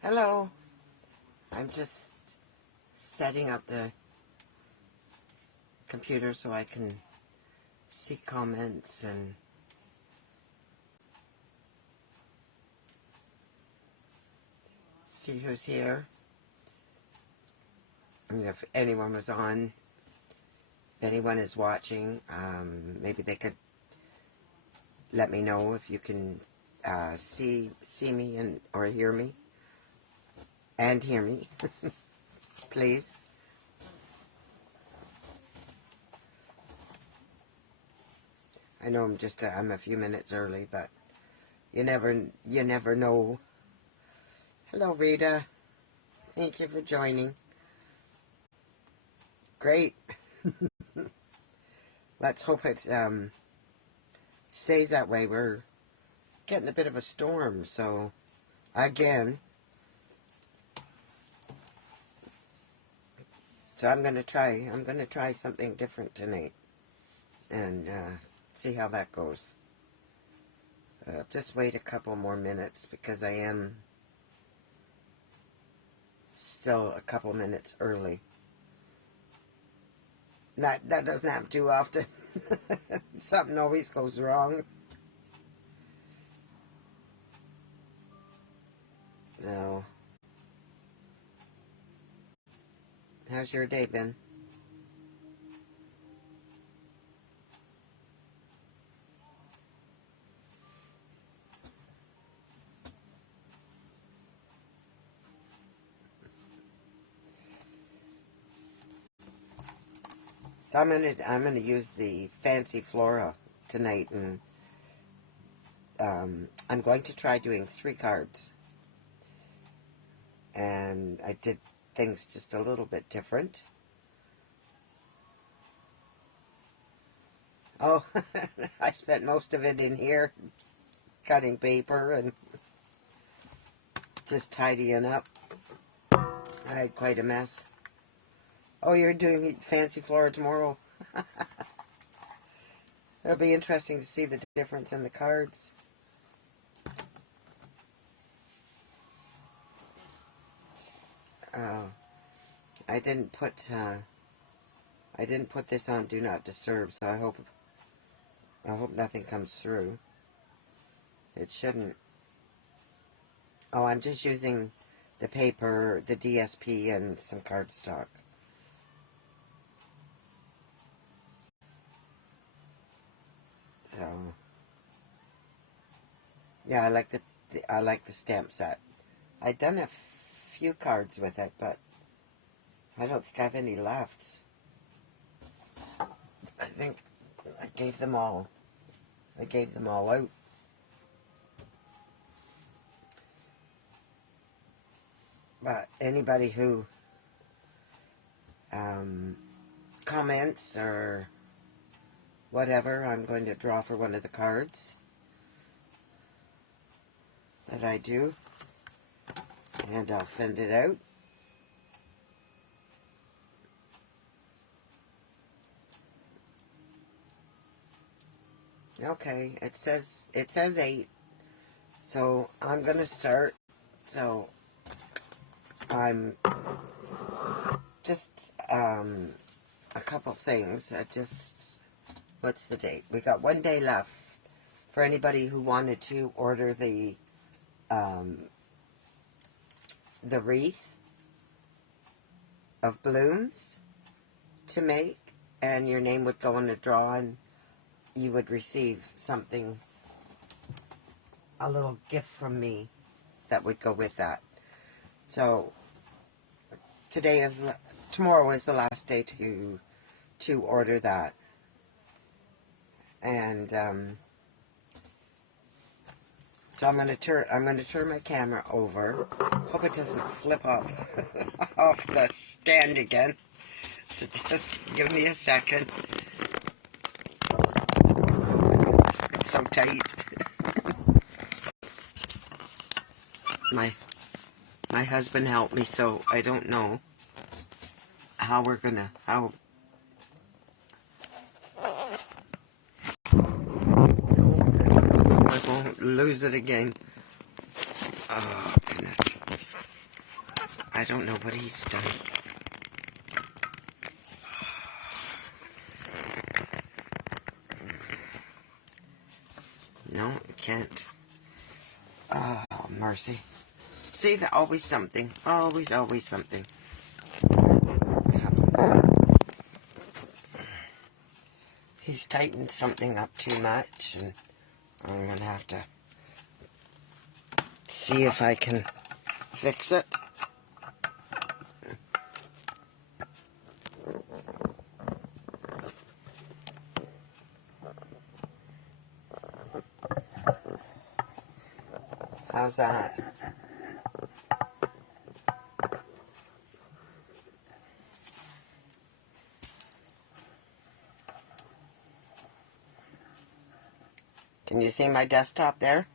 Hello. I'm just setting up the computer so I can see comments and see who's here. And if anyone was on, if anyone is watching, maybe they could let me know if you can see me and or hear me. And hear me, please. I know I'm a few minutes early, but you never know. Hello, Rita. Thank you for joining. Great. Let's hope it stays that way. We're getting a bit of a storm, so again. So I'm gonna try something different tonight, and see how that goes. Just wait a couple more minutes because I am still a couple minutes early. That doesn't happen too often. Something always goes wrong. No. How's your day been? So I'm gonna use the fancy Flora tonight, and I'm going to try doing 3 cards. And I did things just a little bit different. Oh, I spent most of it in here cutting paper and just tidying up. I had quite a mess. Oh, you're doing fancy Flora tomorrow. It'll be interesting to see the difference in the cards. I didn't put this on Do Not Disturb, so I hope nothing comes through. It shouldn't. Oh, I'm just using the paper, the DSP, and some cardstock. So, yeah, I like the stamp set. I'd done a few cards with it, but I don't think I have any left. I think I gave them all out. But anybody who comments or whatever, I'm going to draw for one of the cards that I do, and I'll send it out. Okay, it says 8, so I'm gonna start. So I'm just a couple things. What's the date? We got 1 day left for anybody who wanted to order the wreath of blooms to make, and your name would go in a draw, and you would receive something, a little gift from me that would go with that. So tomorrow is the last day to order that. And so I'm going to turn my camera over. Hope it doesn't flip off off the stand again. So just give me a second. It's so tight. My husband helped me, so I don't know how I won't lose it again. Oh, goodness. I don't know what he's done. No, it can't. Oh, mercy. See, there's always something. Always, always something happens. He's tightened something up too much, and I'm going to have to see if I can fix it. How's that? Can you see my desktop there?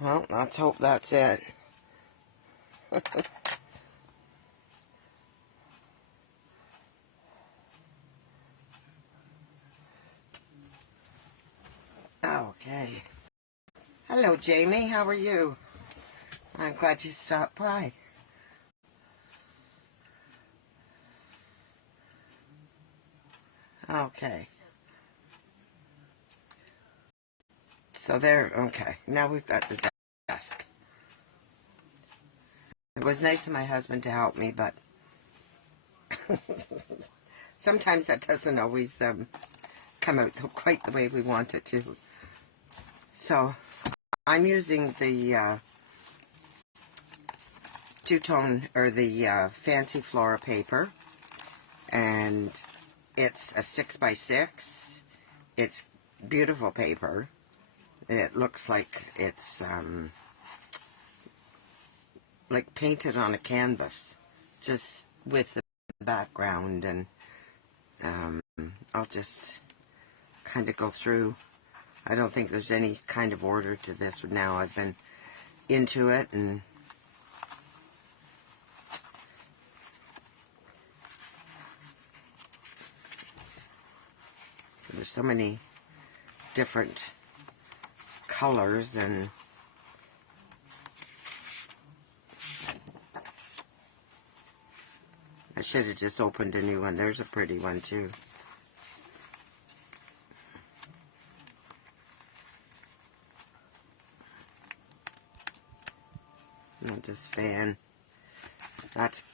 Well, let's hope that's it. Okay. Hello, Jamie. How are you? I'm glad you stopped by. Okay. So there, okay. Now we've got the desk. It was nice of my husband to help me, but sometimes that doesn't always come out quite the way we want it to. So I'm using the two-tone, or the fancy Flora paper, and it's a 6x6. It's beautiful paper. It looks like it's like painted on a canvas, just with the background, and I'll just kind of go through. I don't think there's any kind of order to this now. I've been into it, and there's so many different colors, and I should have just opened a new one. There's a pretty one too. And this fan, that's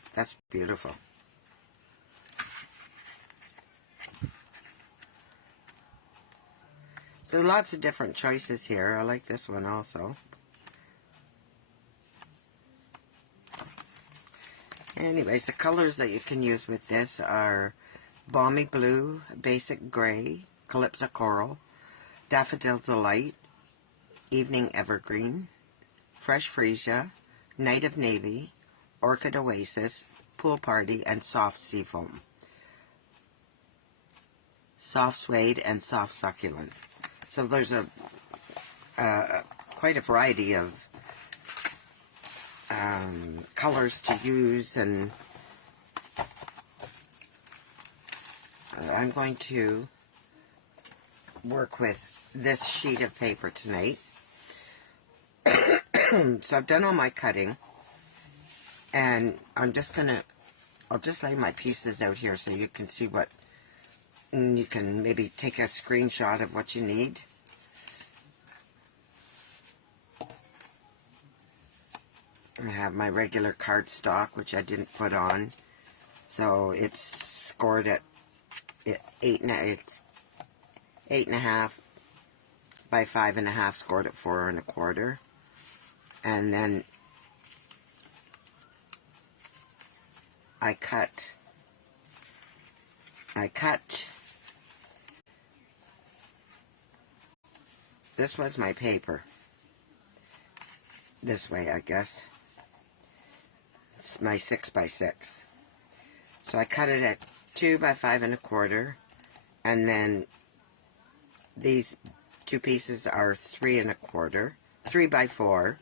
beautiful. So lots of different choices here. I like this one also. Anyways, the colors that you can use with this are Balmy Blue, Basic Gray, Calypso Coral, Daffodil Delight, Evening Evergreen, Fresh Freesia, Night of Navy, Orchid Oasis, Pool Party, and Soft Seafoam. Soft Suede and Soft Succulent. So there's a quite a variety of colors to use, and I'm going to work with this sheet of paper tonight. So I've done all my cutting, and I'll just lay my pieces out here so you can see what, and you can maybe take a screenshot of what you need. I have my regular cardstock, which I didn't put on, so it's scored at it's 8.5 by 5.5, scored at 4 1/4, and then I cut this was my paper this way, I guess. It's my 6x6. So I cut it at 2 by 5 1/4, and then these two pieces are 3 1/4, 3 by 4,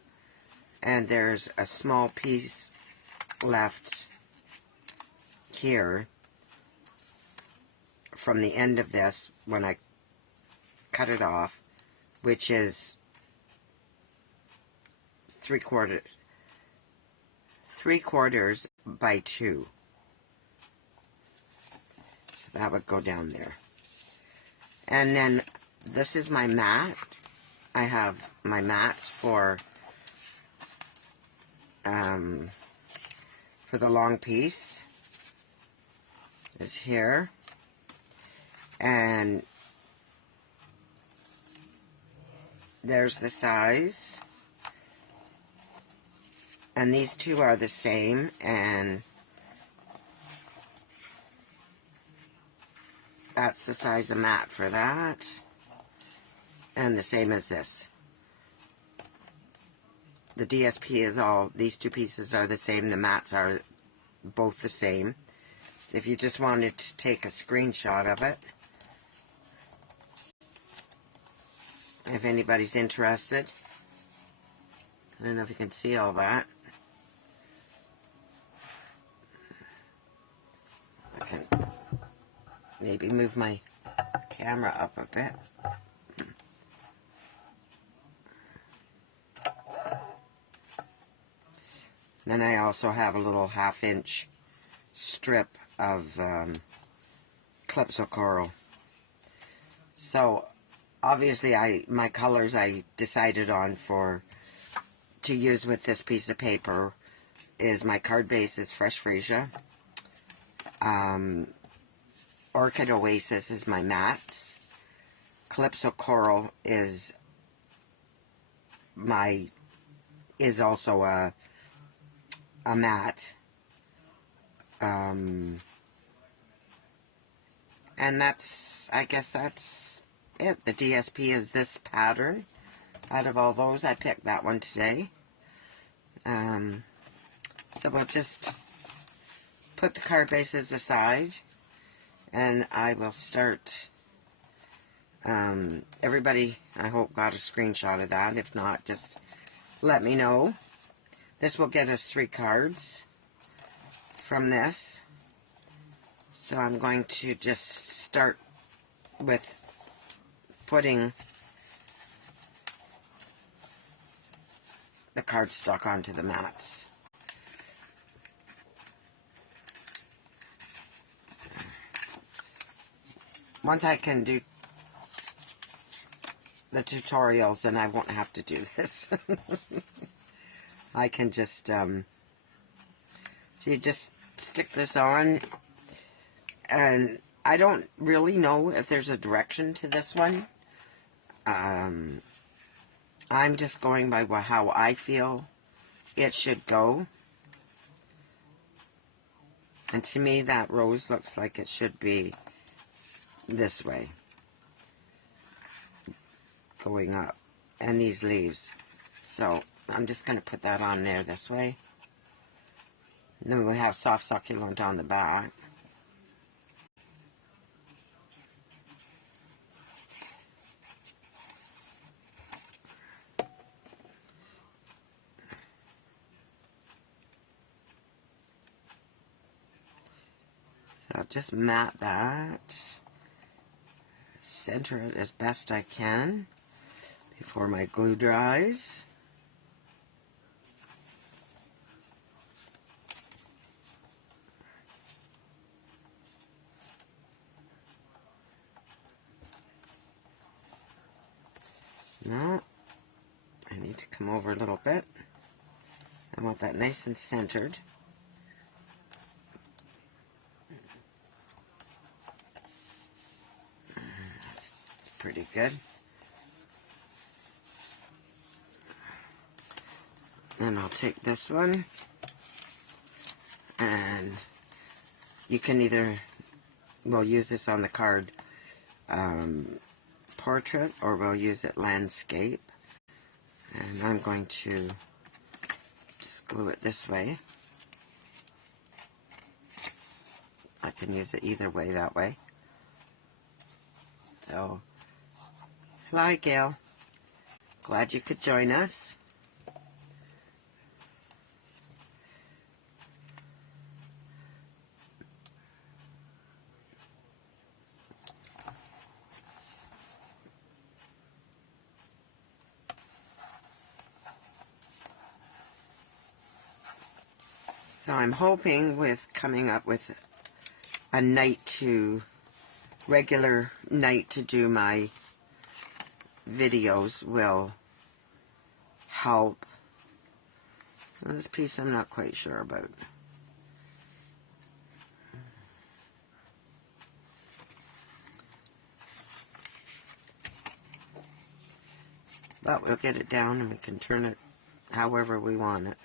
and there's a small piece left here from the end of this when I cut it off, which is 3/4 by 2. So that would go down there. And then this is my mat. I have my mats for the long piece is here. And there's the size. And these two are the same, and that's the size of mat for that. And the same as this. The DSP is all, these two pieces are the same, the mats are both the same. So if you just wanted to take a screenshot of it, if anybody's interested. I don't know if you can see all that. I can maybe move my camera up a bit. Then I also have a little 1/2-inch strip of Calypso Coral. So obviously my colors I decided on to use with this piece of paper is my card base is Fresh Freesia. Orchid Oasis is my mats. Calypso Coral is also a mat. And I guess that's it. The DSP is this pattern. Out of all those, I picked that one today. So we'll just put the card bases aside, and I will start. Everybody, I hope, got a screenshot of that. If not, just let me know. This will get us 3 cards from this. So I'm going to just start with putting the cardstock onto the mats. Once I can do the tutorials, then I won't have to do this. I can just, so you just stick this on, and I don't really know if there's a direction to this one. I'm just going by how I feel it should go. And to me, that rose looks like it should be this way, going up, and these leaves. So I'm just going to put that on there this way. And then we have soft succulent on the back. So just mat that. Center it as best I can before my glue dries. No, I need to come over a little bit. I want that nice and centered. It's pretty good. Then I'll take this one, and you can either, we'll use this on the card portrait, or we'll use it landscape. And I'm going to just glue it this way. I can use it either way, that way. So, hi Gail. Glad you could join us. So I'm hoping with coming up with a regular night to do my videos will help. Well, this piece I'm not quite sure about. But we'll get it down and we can turn it however we want it.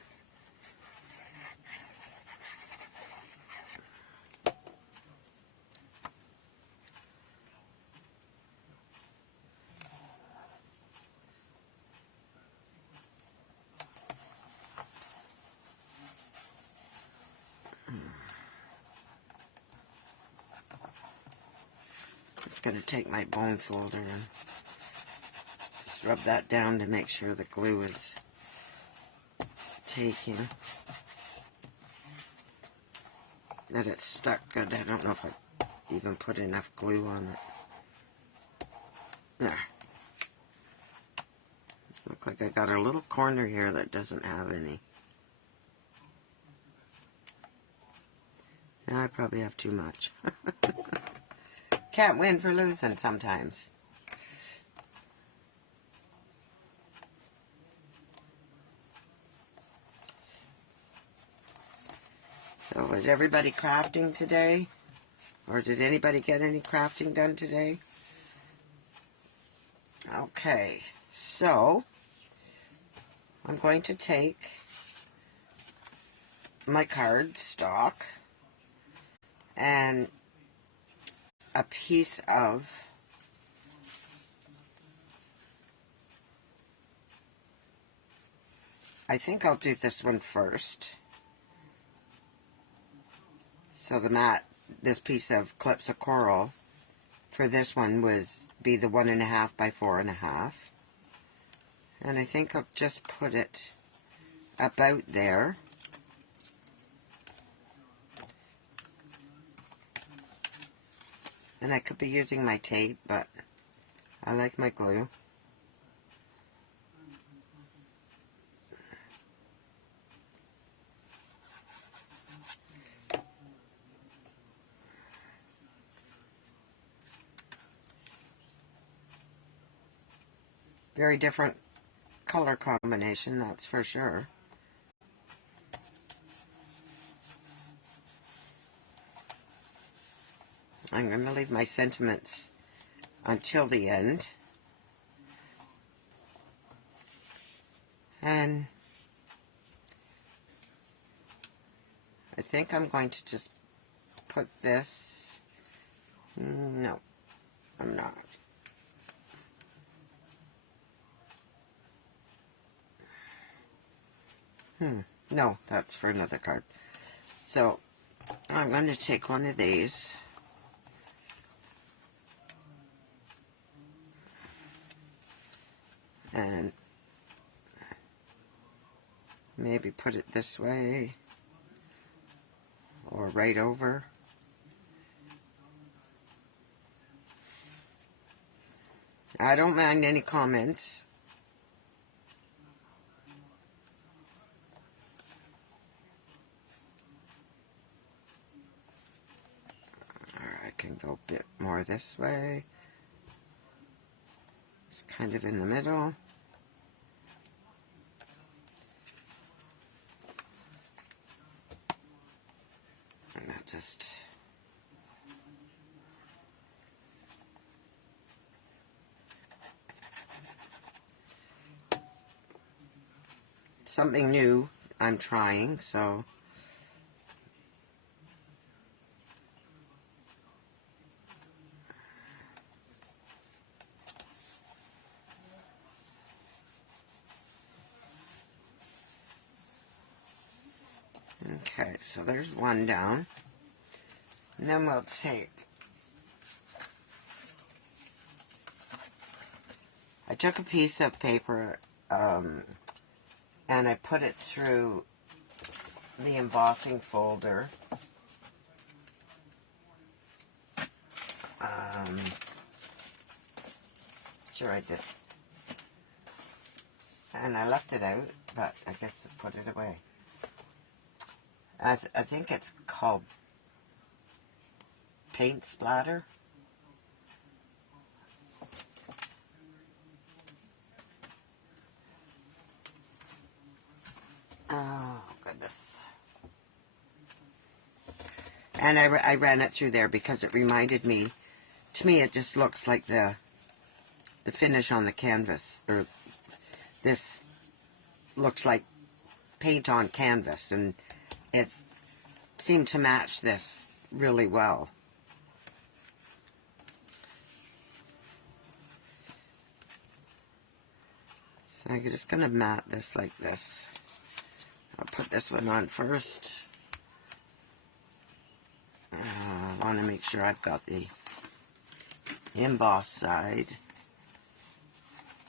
Just going to take my bone folder and just rub that down to make sure the glue is taking. That it's stuck good. I don't know if I even put enough glue on it. There. Look like I got a little corner here that doesn't have any. Now I probably have too much. Can't win for losing sometimes. So was everybody crafting today? Or did anybody get any crafting done today? Okay, so I'm going to take my card stock and a piece of I think I'll do this one first. So this piece of clips of coral for this one be the 1.5 by 4.5. And I think I'll just put it about there. And I could be using my tape, but I like my glue. Very different color combination, that's for sure. I'm going to leave my sentiments until the end. And I think I'm going to just put this... No, I'm not. No, that's for another card. So, I'm going to take one of these. And maybe put it this way. Or right over. I don't mind any comments. Or I can go a bit more this way. It's kind of in the middle. And I just... something new I'm trying, so okay, so there's one down. And then we'll take, I took a piece of paper and I put it through the embossing folder. Sure I did. And I left it out, but I guess I put it away. I think it's called paint splatter. Oh, goodness. And I ran it through there because it reminded me, to me it just looks like the finish on the canvas, or this looks like paint on canvas, and it seemed to match this really well. So I'm just going to mat this like this. I'll put this one on first. I want to make sure I've got the embossed side.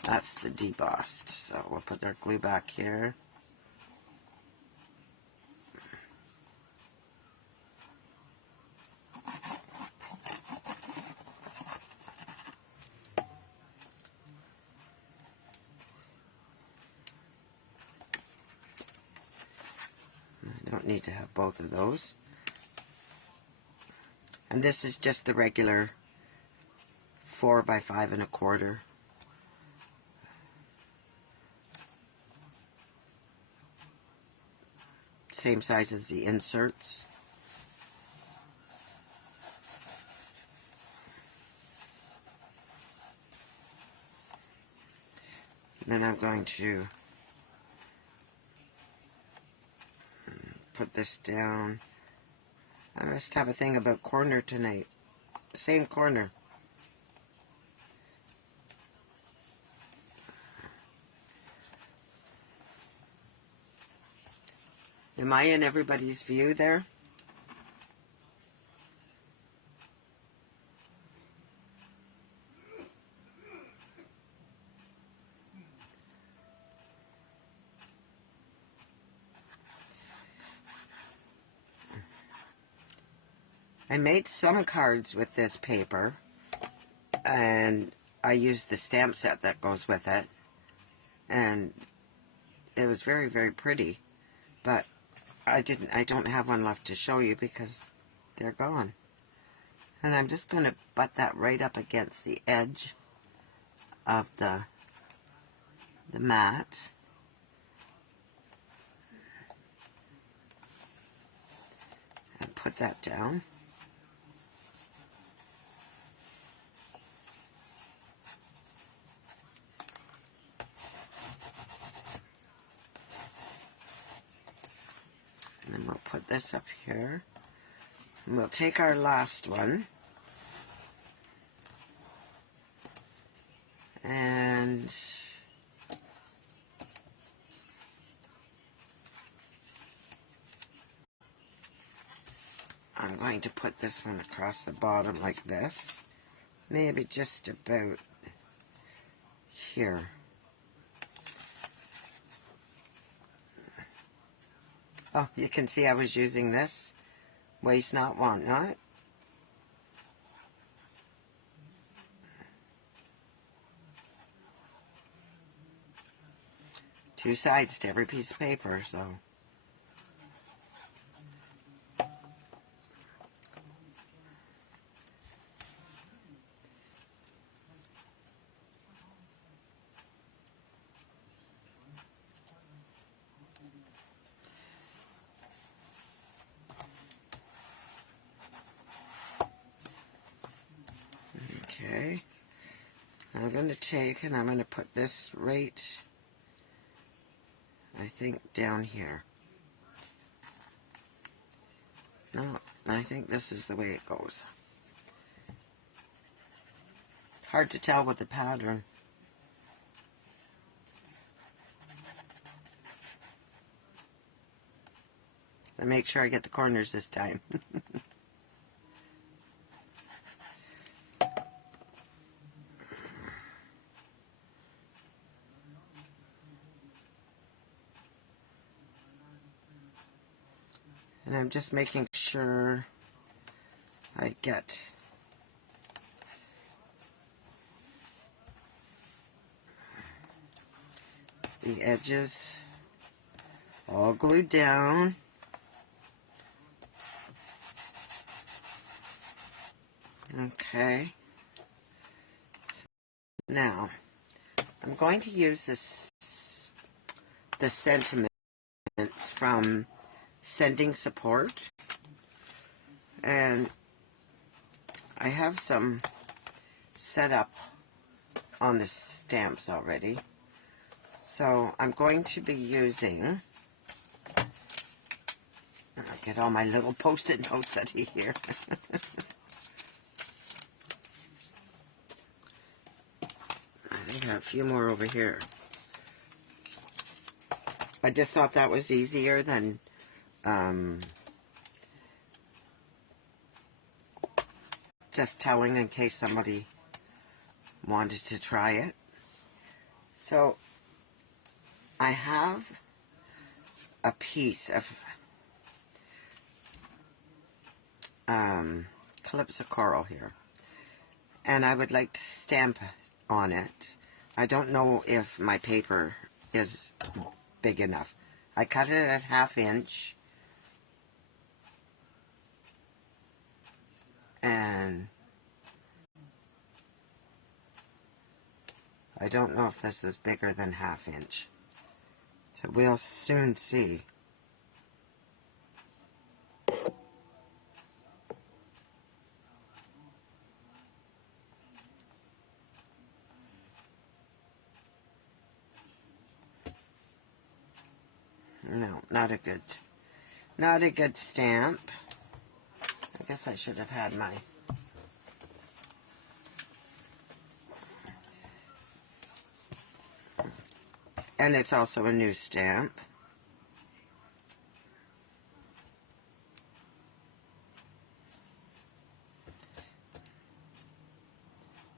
That's the debossed. So we'll put our glue back here. I don't need to have both of those. And this is just the regular 4 by 5 1/4. Same size as the inserts. And then I'm going to put this down. I must have a thing about corner tonight. Same corner. Am I in everybody's view there? I made some cards with this paper, and I used the stamp set that goes with it, and it was very, very pretty, but I don't have one left to show you because they're gone. And I'm just going to butt that right up against the edge of the mat. And put that down. And then we'll put this up here. And we'll take our last one. And I'm going to put this one across the bottom like this. Maybe just about here. Oh, you can see I was using this. Waste not, want not. Two sides to every piece of paper, so. Okay. I'm going to take and I'm going to put this right, I think, down here. No, I think this is the way it goes. Hard to tell with the pattern. But make sure I get the corners this time. And I'm just making sure I get the edges all glued down. Okay. Now, I'm going to use the sentiments from Sending Support. And I have some set up on the stamps already. So I'm going to be using, I'll get all my little post-it notes out of here. I think I have a few more over here. I just thought that was easier than just telling in case somebody wanted to try it. So I have a piece of Calypso Coral here, and I would like to stamp on it. I don't know if my paper is big enough. I cut it at 1/2 inch, and I don't know if this is bigger than 1/2 inch. So we'll soon see. No, not a good stamp. I guess I should have had my and it's also a new stamp.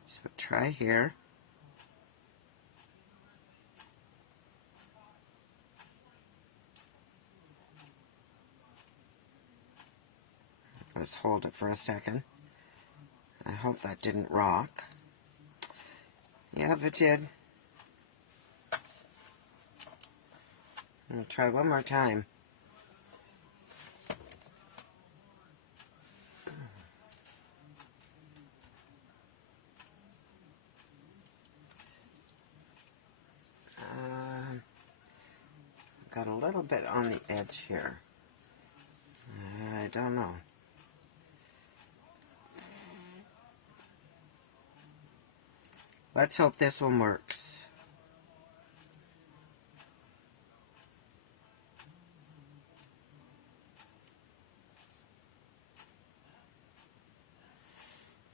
So try here. Let's hold it for a second. I hope that didn't rock. Yep, it did. I'll try one more time. Got a little bit on the edge here. I don't know. Let's hope this one works.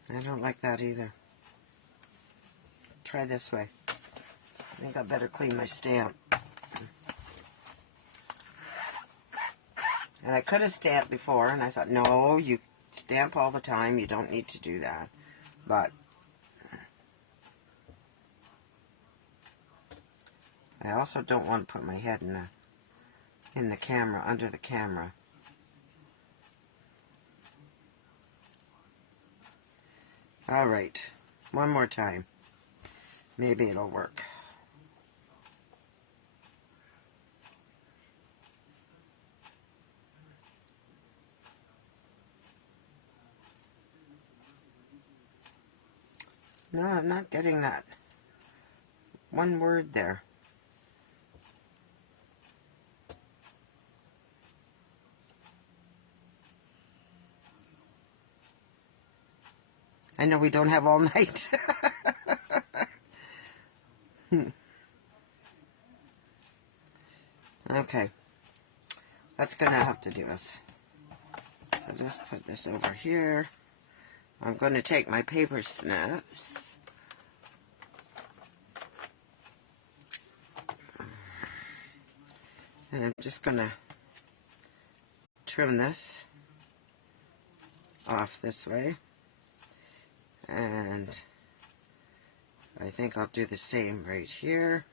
I don't like that either. Try this way. I think I better clean my stamp. And I could have stamped before, and I thought, no, you stamp all the time. You don't need to do that. But I also don't want to put my head in the camera, under the camera. All right, one more time. Maybe it'll work. No, I'm not getting that one word there. I know we don't have all night. Okay, that's gonna have to do us. So just put this over here. I'm going to take my paper snips. And I'm just going to trim this off this way. And I think I'll do the same right here.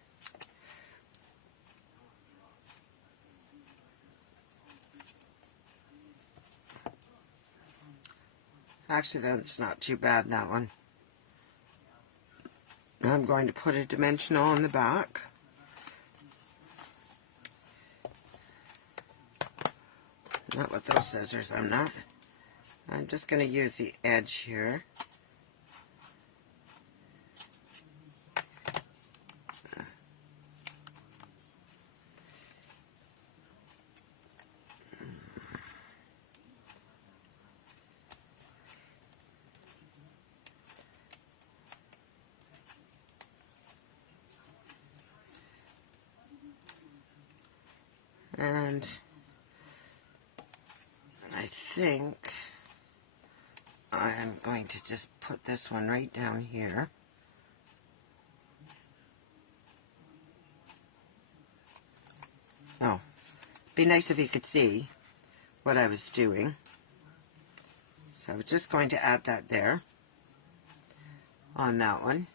Actually, that's not too bad, that one. I'm going to put a dimensional on the back. Not with those scissors, I'm not. I'm just going to use the edge here. And I think I'm going to just put this one right down here. Oh, be nice if you could see what I was doing. So I was just going to add that there on that one.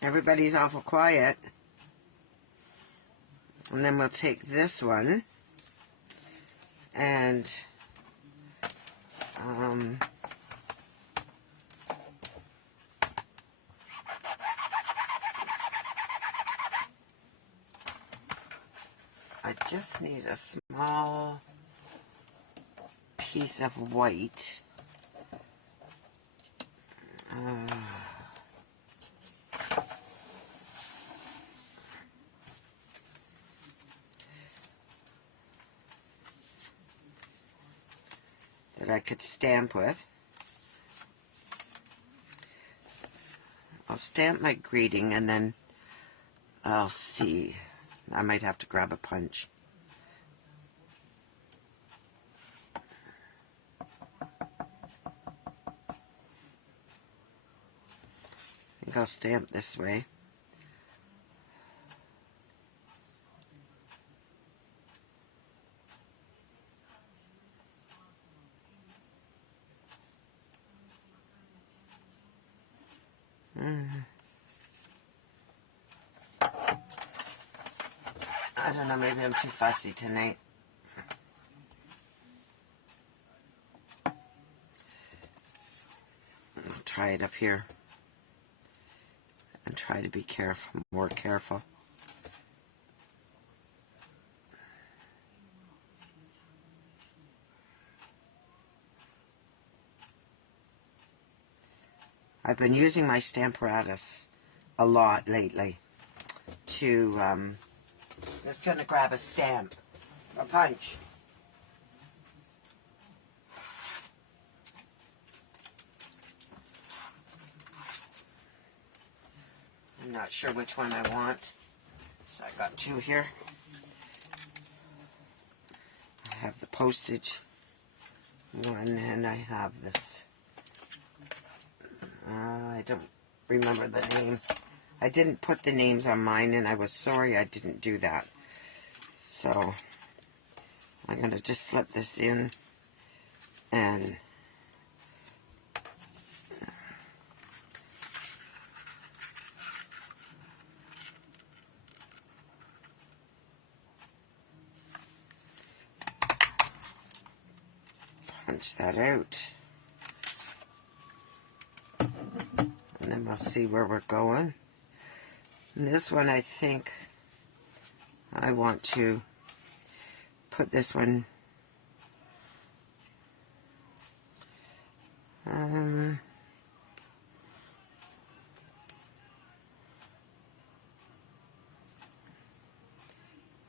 Everybody's awful quiet. And then we'll take this one and I just need a small piece of white. That I could stamp with. I'll stamp my greeting and then I'll see. I might have to grab a punch. I think I'll stamp this way. I don't know, maybe I'm too fussy tonight. I'll try it up here and try to be careful, more careful. I've been using my Stamparatus a lot lately to, just gonna grab a stamp, a punch. I'm not sure which one I want, so I got two here. I have the postage one and I have this. I don't remember the name. I didn't put the names on mine and I was sorry I didn't do that. So I'm going to just slip this in and punch that out. And then we'll see where we're going. And this one, I think I want to put this one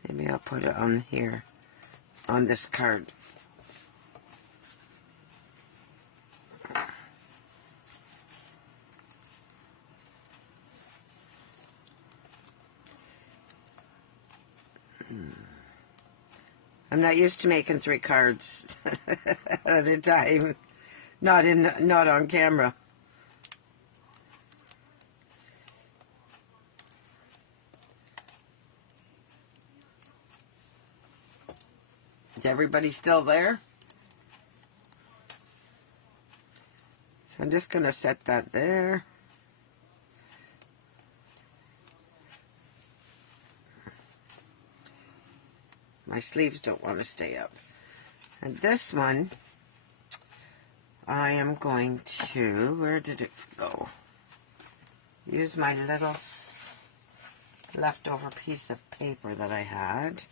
maybe I'll put it on here, on this card. I'm not used to making 3 cards at a time. Not on camera. Is everybody still there? So I'm just going to set that there. My sleeves don't want to stay up. And this one, I am going to, where did it go? Use my little leftover piece of paper that I had.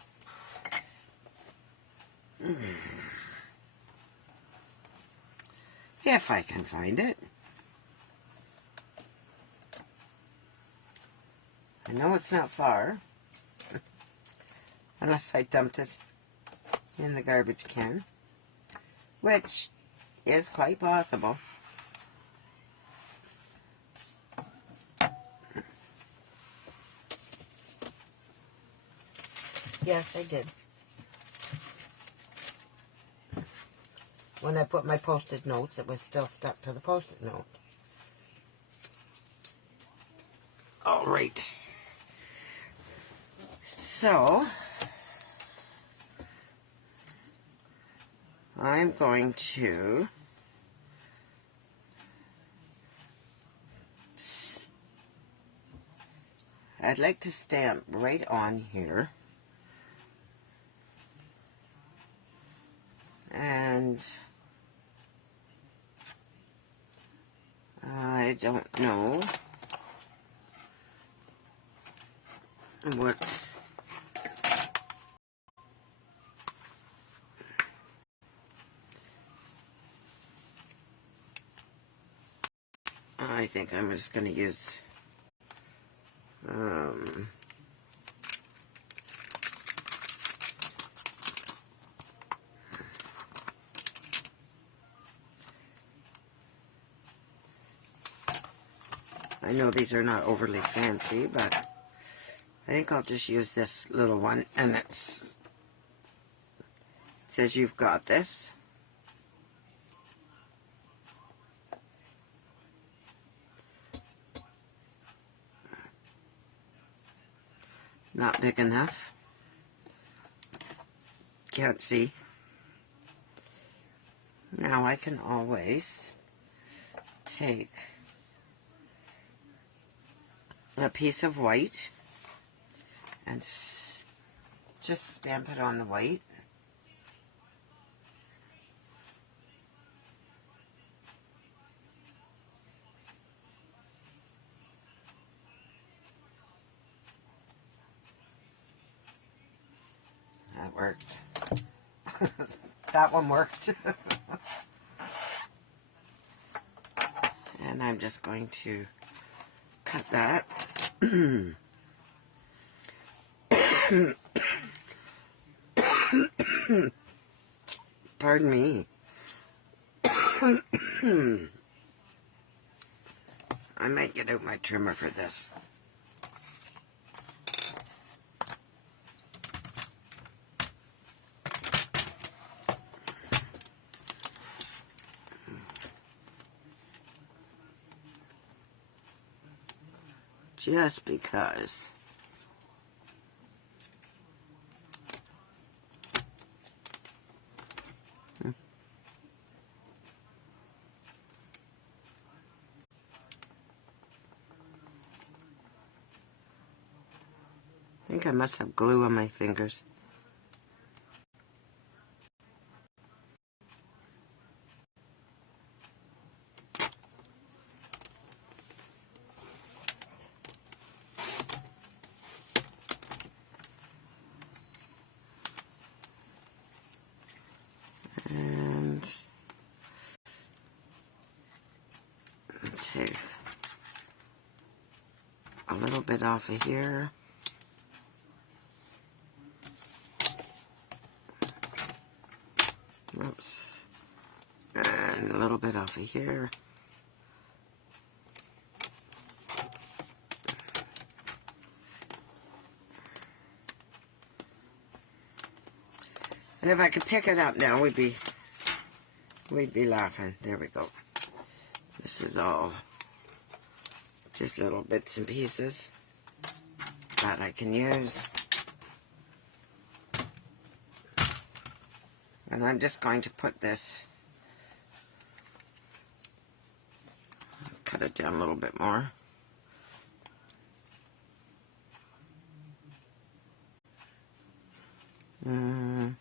If I can find it. I know it's not far. Unless I dumped it in the garbage can, which is quite possible. Yes, I did. When I put my post-it notes, it was still stuck to the post-it note. All right. So, I'm going to I'd like to stamp right on here. And I don't know what I think I'm just going to use I know these are not overly fancy, but I think I'll just use this little one, and it says you've got this. Not big enough. Can't see. Now I can always take a piece of white and just stamp it on the white. That worked. That one worked. And I'm just going to cut that. Pardon me. I might get out my trimmer for this. Just because. I think I must have glue on my fingers. And take a little bit off of here. Oops. And a little bit off of here. And if I could pick it up now, we'd be laughing. There we go. This is all just little bits and pieces that I can use. And I'm just going to put this, cut it down a little bit more. I'm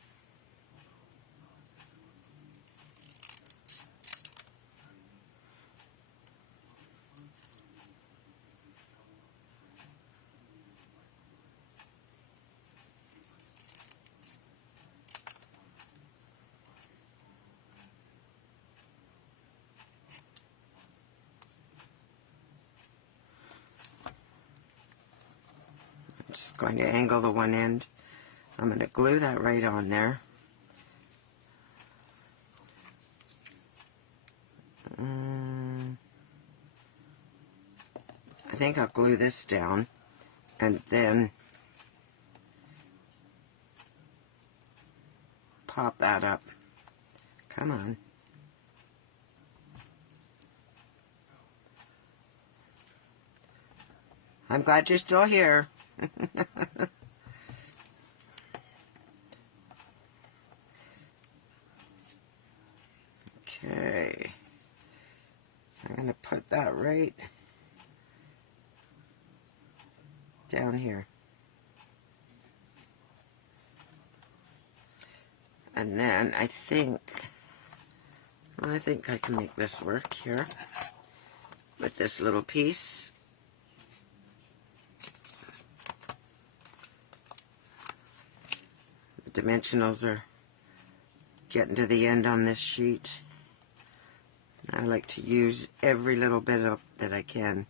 just going to angle the one end. I'm going to glue that right on there. I think I'll glue this down, and then pop that up. Come on. I'm glad you're still here. Okay. So I'm going to put that right down here. And then I think I can make this work here with this little piece. The dimensionals are getting to the end on this sheet. I like to use every little bit of that I can.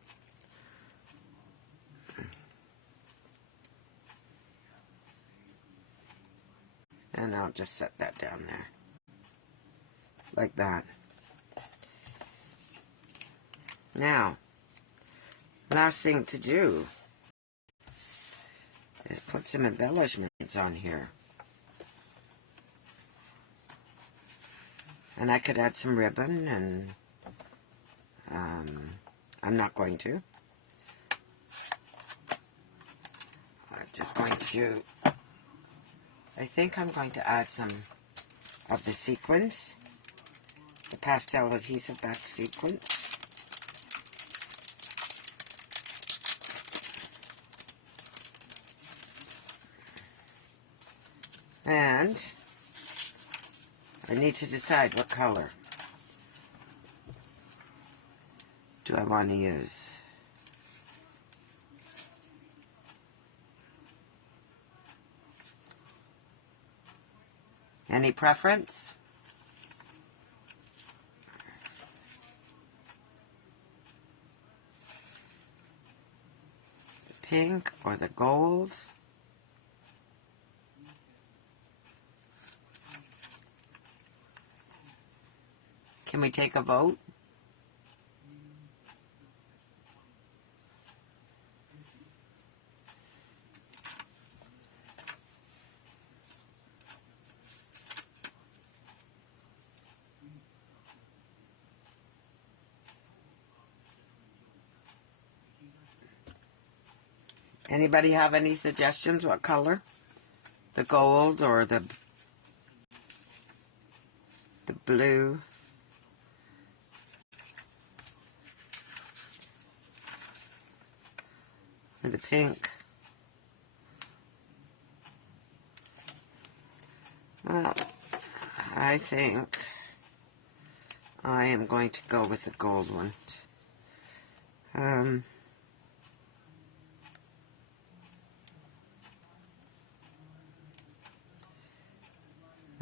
And I'll just set that down there. Like that. Now, last thing to do is put some embellishments on here. And I could add some ribbon, and I'm not going to. I'm just going to, I think I'm going to add some of the sequins, the pastel adhesive back sequins. And I need to decide what color do I want to use. Any preference? The pink or the gold? Can we take a vote? Anybody have any suggestions? What color? The gold or the blue? Or the pink? Well, I think I am going to go with the gold one.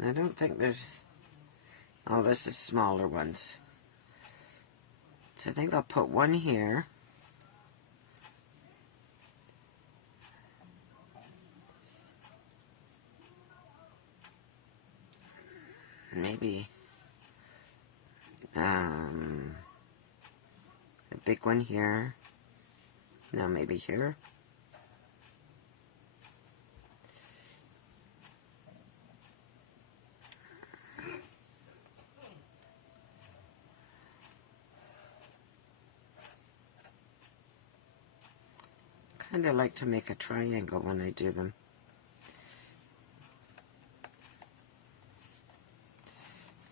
I don't think there's... Oh, this is smaller ones. So I think I'll put one here. Maybe a big one here. No, maybe here. Kind of like to make a triangle when I do them.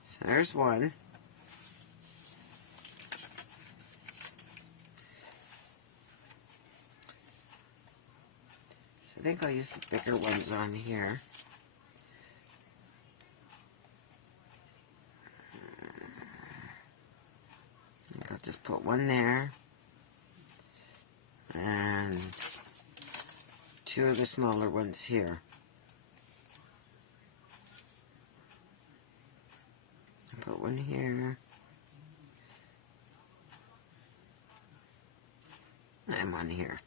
So there's one. So I think I'll use the bigger ones on here. I think I'll just put one there. And two of the smaller ones here. Put one here. And one here.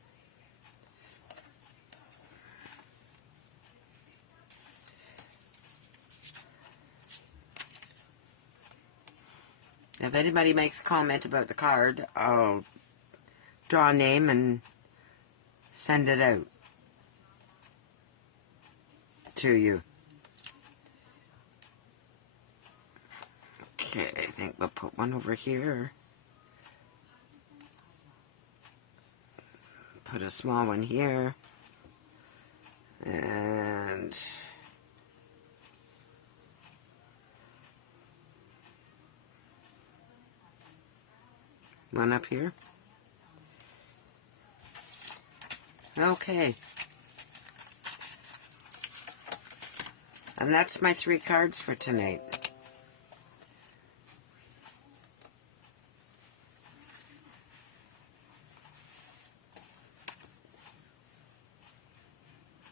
If anybody makes a comment about the card, I'll draw a name and send it out to you. Okay, I think we'll put one over here. Put a small one here. And one up here. Okay. And that's my 3 cards for tonight.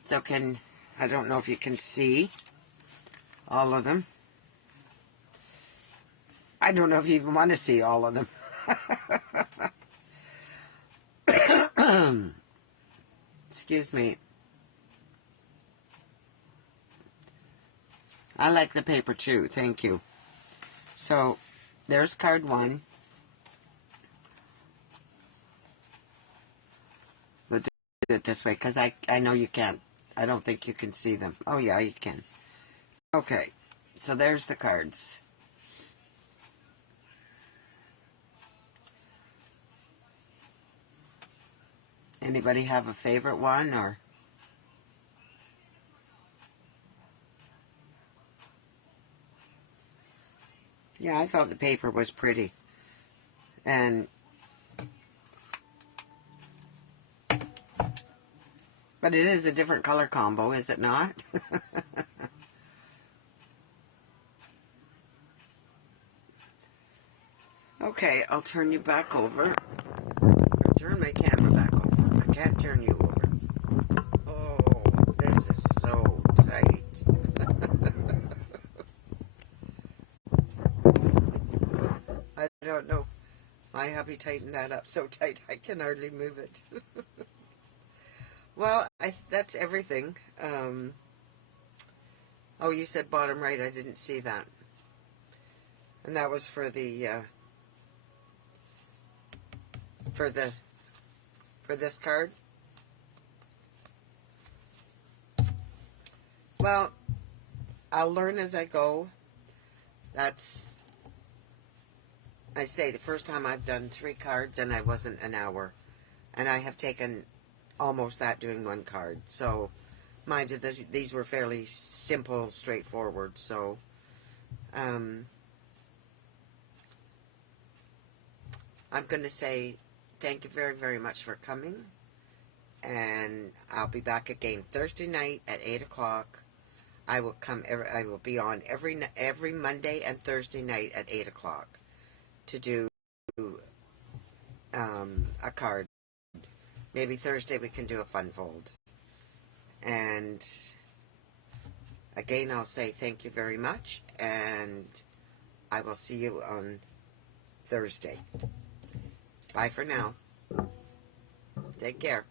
So I don't know if you can see all of them. I don't know if you even want to see all of them. Excuse me. I like the paper too, thank you. So, there's card 1. We'll do it this way, because I know you can't. I don't think you can see them. Oh yeah, you can. Okay, so there's the cards. Anybody have a favorite one, or? Yeah, I thought the paper was pretty. But it is a different color combo, is it not? Okay, I'll turn you back over. Turn my camera back over. I can't turn you over. Oh, this is so tight. I don't know. My hubby tightened that up so tight I can hardly move it. Well, that's everything. Oh, you said bottom right. I didn't see that. And that was for the for this card. Well, I'll learn as I go. I say the first time I've done 3 cards and I wasn't an hour. And I have taken almost that doing 1 card. So, mind you, these were fairly simple, straightforward. So, I'm going to say thank you very, very much for coming. And I'll be back again Thursday night at 8 o'clock. I will be on every Monday and Thursday night at 8 o'clock to do a card. Maybe Thursday we can do a fun fold. And again, I'll say thank you very much, and I will see you on Thursday. Bye for now. Take care.